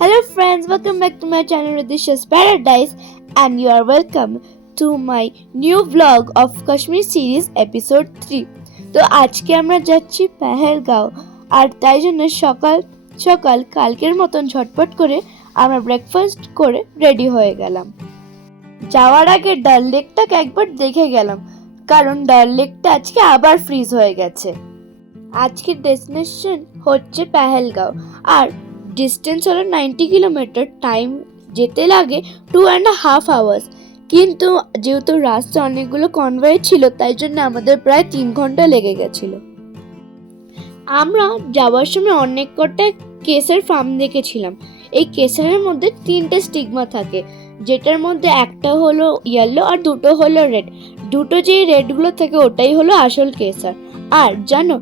Hello friends, welcome back to my channel Radisha's Paradise and you are welcome to my new vlog of Kashmir series episode 3. তো আজকে আমরা যাচ্ছি পেহেলগাঁও আর তাই জন্য সকাল সকাল কালকের মতন ঝটপট করে আমরা ব্রেকফাস্ট করে রেডি হয়ে গেলাম। যাওয়ার আগে ডাল লেকটাকে একবার দেখে গেলাম কারণ ডাল লেকটা আজকে আবার ফ্রিজ হয়ে গেছে। আজকের ডেস্টিনেশন হচ্ছে পেহেলগাঁও আর ডিস্টেন্স হলো 90 কিলোমিটার, টাইম যেতে লাগে 2.5 আওয়ার্স, কিন্তু যেহেতু রাস্তা অনেকগুলো কনভয় ছিল তাই জন্য আমাদের প্রায় 3 ঘন্টা লেগে গেছিল। আমরা যাওয়ার সময় অনেক কটা কেসের ফার্ম দেখেছিলাম। এই কেসারের মধ্যে 3টে স্টিগমা থাকে, যেটার মধ্যে একটা হলো ইয়েলো আর দুটো হলো রেড। দুটো যে রেডগুলো থাকে ওটাই হলো আসল কেসার। আর জানো,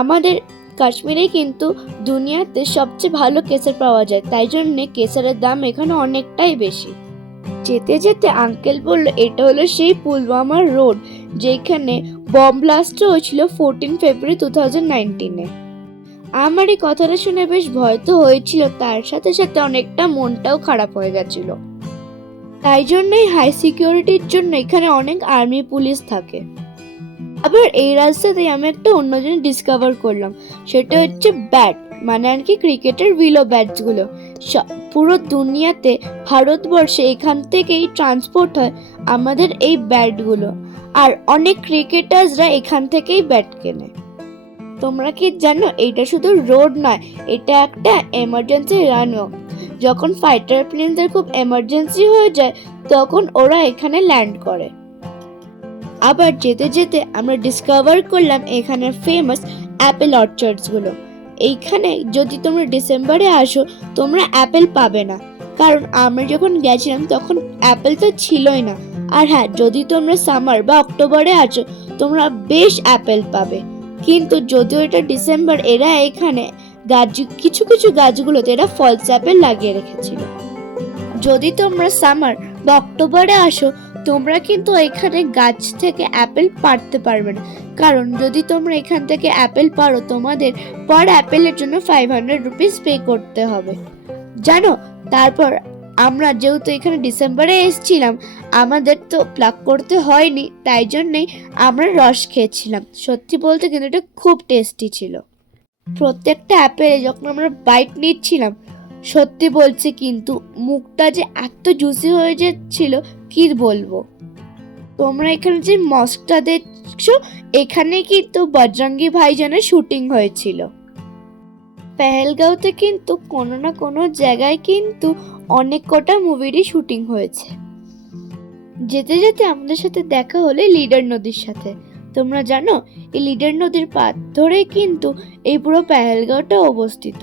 আমাদের কাশ্মীরে কিন্তু দুনিয়াতে সবচেয়ে ভালো কেসার পাওয়া যায়, তাই জন্যে কেসারের দাম এখানে অনেকটাই বেশি। যেতে যেতে আঙ্কেল বললো এটা হলো সেই পুলওয়ামা রোড যেখানে বম ব্লাস্ট হয়েছিল 14 ফেব্রুয়ারি 2019-এ। আমার এই কথাটা শুনে বেশ ভয় তো হয়েছিল, তার সাথে সাথে অনেকটা মনটাও খারাপ হয়ে গেছিল। তাই জন্যই হাই সিকিউরিটির জন্য এখানে অনেক আর্মি পুলিশ থাকে। আবার এই রাস্তাতে আমি একটা অন্য জিনিস ডিসকভার করলাম, সেটা হচ্ছে ব্যাট, মানে আর কি ক্রিকেটের উইলো ব্যাটসগুলো। পুরো দুনিয়াতে ভারতবর্ষে এখান থেকেই ট্রান্সপোর্ট হয় আমাদের এই ব্যাটগুলো, আর অনেক ক্রিকেটার্সরা এখান থেকেই ব্যাট কেনে। তোমরা কি জানো এইটা শুধু রোড নয়, এটা একটা এমার্জেন্সি রানওয়ে। যখন ফাইটার প্লেনদের খুব এমার্জেন্সি হয়ে যায় তখন ওরা এখানে ল্যান্ড করে। আবার যেতে যেতে আমরা ডিসকভার করলাম এখানে ফেমাস অ্যাপেল অর্চার্ডসগুলো। এইখানে যদি তোমরা ডিসেম্বরে আসো তোমরা অ্যাপেল পাবে না, কারণ আমরা যখন গেছিলাম তখন অ্যাপেল তো ছিলই না। আর হ্যাঁ, যদি তোমরা সামার বা অক্টোবরে আসো তোমরা বেশ অ্যাপেল পাবে। কিন্তু যদিও এটা ডিসেম্বর, এরা এখানে গাছ কিছু কিছু গাছগুলোতে এরা ফলস অ্যাপেল লাগিয়ে রেখেছিল। যদি তোমরা সামার বা অক্টোবরে আসো তোমরা কিন্তু এখানে গাছ থেকে অ্যাপেল পাড়তে পারবে না, কারণ যদি তোমরা এখান থেকে অ্যাপেল পারো তোমাদের পার অ্যাপেলের জন্য 500 রুপিস পে করতে হবে। জানো, তারপর আমরা যেহেতু এখানে ডিসেম্বরে এসেছিলাম আমাদের তো প্লাক করতে হয়নি, তাই জন্যেই আমরা রস খেয়েছিলাম। সত্যি বলতে কিন্তু এটা খুব টেস্টি ছিল। প্রত্যেকটা অ্যাপেলে যখন আমরা বাইট নিচ্ছিলাম সত্যি বলছি কিন্তু মুখটা যে এত জুসি হয়ে যাচ্ছিল কি বলবো। তোমরা এখানে যে মস্কটা দেখছো এখানে কিন্তু বজরঙ্গি ভাইজানের শুটিং হয়েছিল। পেহেলগাঁওতে কিন্তু কোনো না কোনো জায়গায় কিন্তু অনেক কটা মুভিরই শুটিং হয়েছে। যেতে যেতে আমাদের সাথে দেখা হলে লিডার নদীর সাথে। তোমরা জানো এই লিডার নদীর পাড় ধরে কিন্তু এই পুরো পেহেলগাঁওটা অবস্থিত।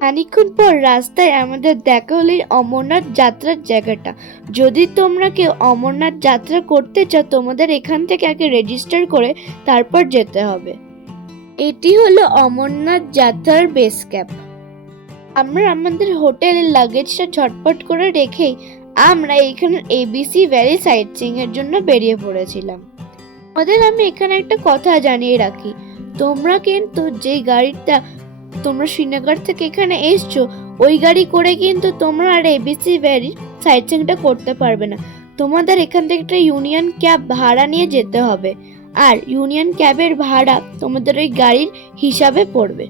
খানিকক্ষণ পর রাস্তায় আমাদের দেখা হলো অমরনাথ যাত্রার জায়গাটা। যদি তোমরা কেউ অমরনাথ যাত্রা করতে চাও তোমাদের এখান থেকে আগে রেজিস্টার করে তারপর যেতে হবে। এটি হলো অমরনাথ যাত্রার বেস ক্যাম্প। আমরা আমাদের হোটেলের লাগেজটা ঝটপট করে রেখেই আমরা এখানে এবিসি ভ্যালি সাইট সিইং এর জন্য বেরিয়ে পড়েছিলাম। আমি এখানে একটা কথা জানিয়ে রাখি, তোমরা কিন্তু যে গাড়িটা তোমরা শ্রীনগর থেকে এখানে এসছো ওই গাড়ি করে কিন্তু তোমরা আর এবিসি ভ্যালি সাইট সিইংটা করতে পারবে না। তোমাদের এখান থেকে একটা ইউনিয়ন ক্যাব ভাড়া নিয়ে যেতে হবে, আর ইউনিয়ন ক্যাবের ভাড়া তোমাদের ওই গাড়ির হিসাবে পড়বে।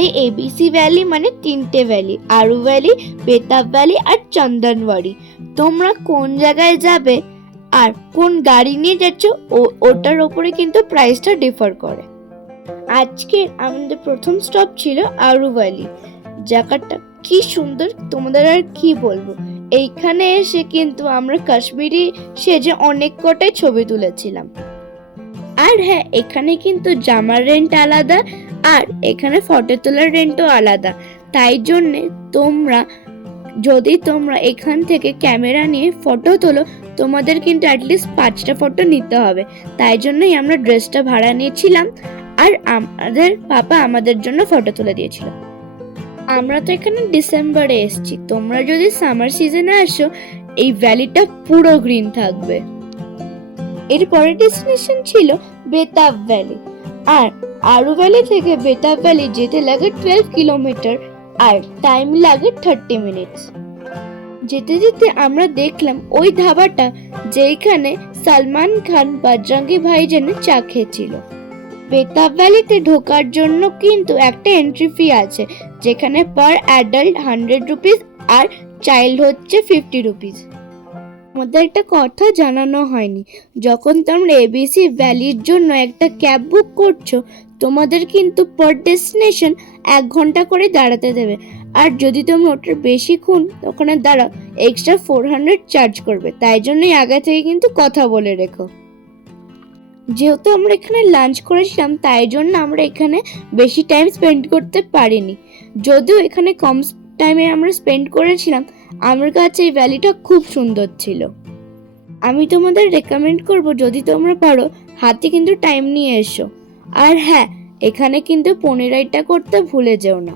এই এবিসি ভ্যালি মানে 3টে ভ্যালি, আরু ভ্যালি, বেতাব ভ্যালি আর চন্দনওয়াড়ি। তোমরা কোন জায়গায় যাবে আর কোন গাড়ি নিয়ে যাচ্ছ ওটার ওপরে কিন্তু প্রাইসটা ডিফার করে। আজকে আমাদের প্রথম স্টপ ছিল আরু ভ্যালি। জায়গাটা কি সুন্দর তোমাদের আর কি বলবো। এইখানে এসে কিন্তু আমরা কাশ্মীরি সেজে অনেক কটাই ছবি তুলেছিলাম। আর হ্যাঁ, এখানে কিন্তু জামার রেন্ট আলাদা আর এখানে ফটো তোলার রেন্টও আলাদা। তাই জন্যে যদি তোমরা এখান থেকে ক্যামেরা নিয়ে ফটো তোলো তোমাদের কিন্তু অ্যাটলিস্ট 5টা ফটো নিতে হবে। তাই জন্যই আমরা ড্রেসটা ভাড়া নিয়েছিলাম আর আমাদের পাপা আমাদের জন্য ফটো তুলে দিয়েছিল। আমরা তো এখানে ডিসেম্বরে এসেছি, তোমরা যদি সামার সিজনে আসো এই ভ্যালিটা পুরো গ্রিন থাকবে। এর পরের ডেস্টিনেশন ছিল বেতাব ভ্যালি। আর আরু ভ্যালি থেকে বেতাব ভ্যালি যেতে লাগে 12 কিলোমিটার। আর টাইম লাগে 30 মিনিটস। যেতে যেতে আমরা দেখলাম ওই ধাবাটা যেখানে সালমান খান বজরঙ্গি ভাইজানের চা খেয়েছিল। বেতাব ভ্যালিতে ঢোকার জন্য কিন্তু একটা এন্ট্রি ফি আছে, যেখানে পার অ্যাডাল্ট 100 রুপিস আর চাইল্ড হচ্ছে 50 রুপিস। আমাদের একটা কথা জানানো হয়নি, যখন তোমরা এবিসি ভ্যালির জন্য একটা ক্যাব বুক করছো তোমাদের কিন্তু পার ডেস্টিনেশন 1 ঘন্টা করে দাঁড়াতে দেবে, আর যদি তোমরা ওটার বেশিক্ষণ ওখানে দাঁড়াও এক্সট্রা 400 চার্জ করবে। তাই জন্যই আগে থেকে কিন্তু কথা বলে রেখো। যেহেতু আমরা এখানে লাঞ্চ করেছিলাম তাই জন্য আমরা এখানে বেশি টাইম স্পেন্ড করতে পারিনি, যদিও এখানে কম টাইমে আমরা স্পেন্ড করেছিলাম। আমার কাছে এই ভ্যালিটা খুব সুন্দর ছিল। আমি তোমাদের রেকমেন্ড করব যদি তোমরা পারো হাতে কিন্তু টাইম নিয়ে এসো। আর হ্যাঁ, এখানে কিন্তু পনি রাইডটা করতে ভুলে যেও না।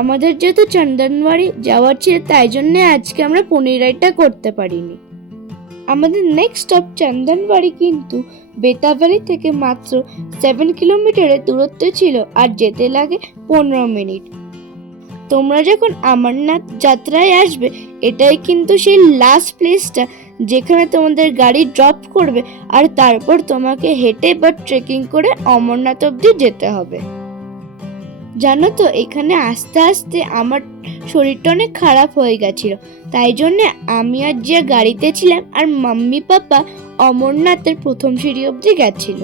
আমাদের যেহেতু চন্দনবাড়ি যাওয়ার ছিল তাই জন্য আজকে আমরা পনি রাইডটা করতে পারিনি। আমাদের নেক্সট স্টপ চন্দনবাড়ি কিন্তু বেতাব ভ্যালি থেকে মাত্র 7 কিলোমিটারের দূরত্বে ছিল আর যেতে লাগে 15 মিনিট। তোমরা যখন অমরনাথ যাত্রায় আসবে এটাই কিন্তু সেই লাস্ট প্লেসটা যেখানে তোমাদের গাড়ি ড্রপ করবে, আর তারপর তোমাকে হেঁটে বা ট্রেকিং করে অমরনাথ অবধি যেতে হবে। জানো তো, এখানে আস্তে আস্তে আমার শরীরটা অনেক খারাপ হয়ে গেছিল, তাই জন্য আমি আর যে গাড়িতে ছিলাম আর মাম্মি পাপা অমরনাথের প্রথম সিঁড়ি অবধি গেছিল।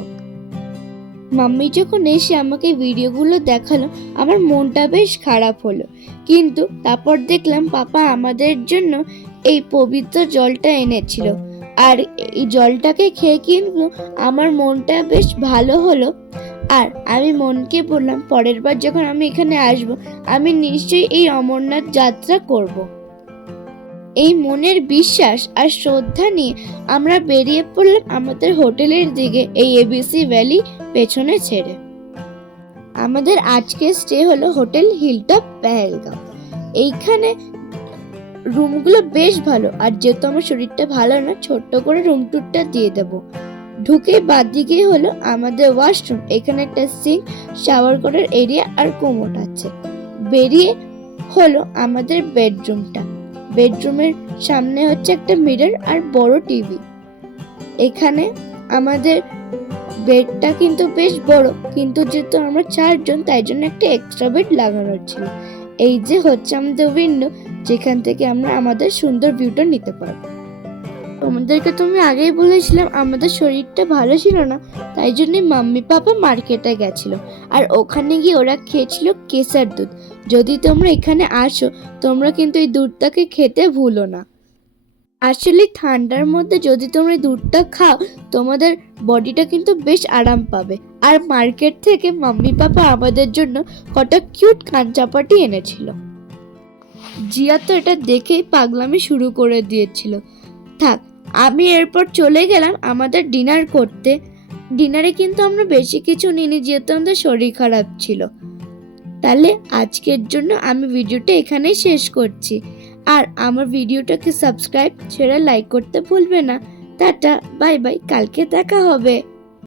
মাম্মি যখন এসে আমাকে ভিডিওগুলো দেখালো আমার মনটা বেশ খারাপ হলো, কিন্তু তারপর দেখলাম পাপা আমাদের জন্য এই পবিত্র জলটা এনেছিল, আর এই জলটাকে খেয়ে কিন্তু আমার মনটা বেশ ভালো হলো। আর আমি মনকে বললাম পরের বার যখন আমি এখানে আসব আমি নিশ্চয়ই এই অমরনাথ যাত্রা করব। এই মনের বিশ্বাস আর শ্রদ্ধা নিয়ে আমরা বেরিয়ে পড়লাম আমাদের হোটেলের দিকে, এই এবিসি ভ্যালি পেছনে ছেড়ে। আমাদের আজকের স্টে হলো হোটেল হিলটপ পেহেলগাঁও। এইখানে রুমগুলো বেশ ভালো, আর যেহেতু আমার শরীরটা ভালো না ছোট্ট করে রুম ট্যুরটা দিয়ে দেবো। ঢুকে বাদিকে হলো আমাদের ওয়াশরুম, এখানে একটা সিঙ্ক, শাওয়ার করার এরিয়া আর কোমোড আছে। বেরিয়ে হলো আমাদের বেডরুমটা। বেডরুমের সামনে হচ্ছে একটা মিরর আর বড় টিভি। এখানে আমাদের বেডটা কিন্তু বেশ বড়, কিন্তু যেহেতু আমরা 4 জন তাই জন্য একটা এক্সট্রা বেড লাগানো ছিল। এই যে হচ্ছে আমাদের উইন্ডো, যেখান থেকে আমরা আমাদের সুন্দর ভিউটা নিতে পারবো। তোমাদেরকে তুমি আগেই বলেছিলাম আমাদের শরীরটা ভালো ছিল না, তাই জন্য মাম্মি পাপা মার্কেটে গেছিল, আর ওখানে গিয়ে ওরা খেয়েছিল কেসার দুধ। যদি তোমরা এখানে আসো তোমরা কিন্তু এই দুধটাকে খেতে ভুলো না। আসলে ঠান্ডার মধ্যে যদি তোমরা এই দুধটা খাও তোমাদের বডিটা কিন্তু বেশ আরাম পাবে। আর মার্কেট থেকে মাম্মি পাপা আমাদের জন্য কটা কিউট কানচাপাটি এনেছিল। জিয়া তো এটা দেখেই পাগলামি শুরু করে দিয়েছিল। থাক, আমি এরপর চলে গেলাম আমাদের ডিনার করতে। ডিনারে কিন্তু আমরা বেশি কিছু নিইনি যেহেতু আমাদের শরীর খারাপ ছিল। তাহলে আজকের জন্য আমি ভিডিওটা এখানেই শেষ করছি। আর আমার ভিডিওটাকে সাবস্ক্রাইব ছেড়ে লাইক করতে ভুলবে না। টাটা, বাই বাই, কালকে দেখা হবে।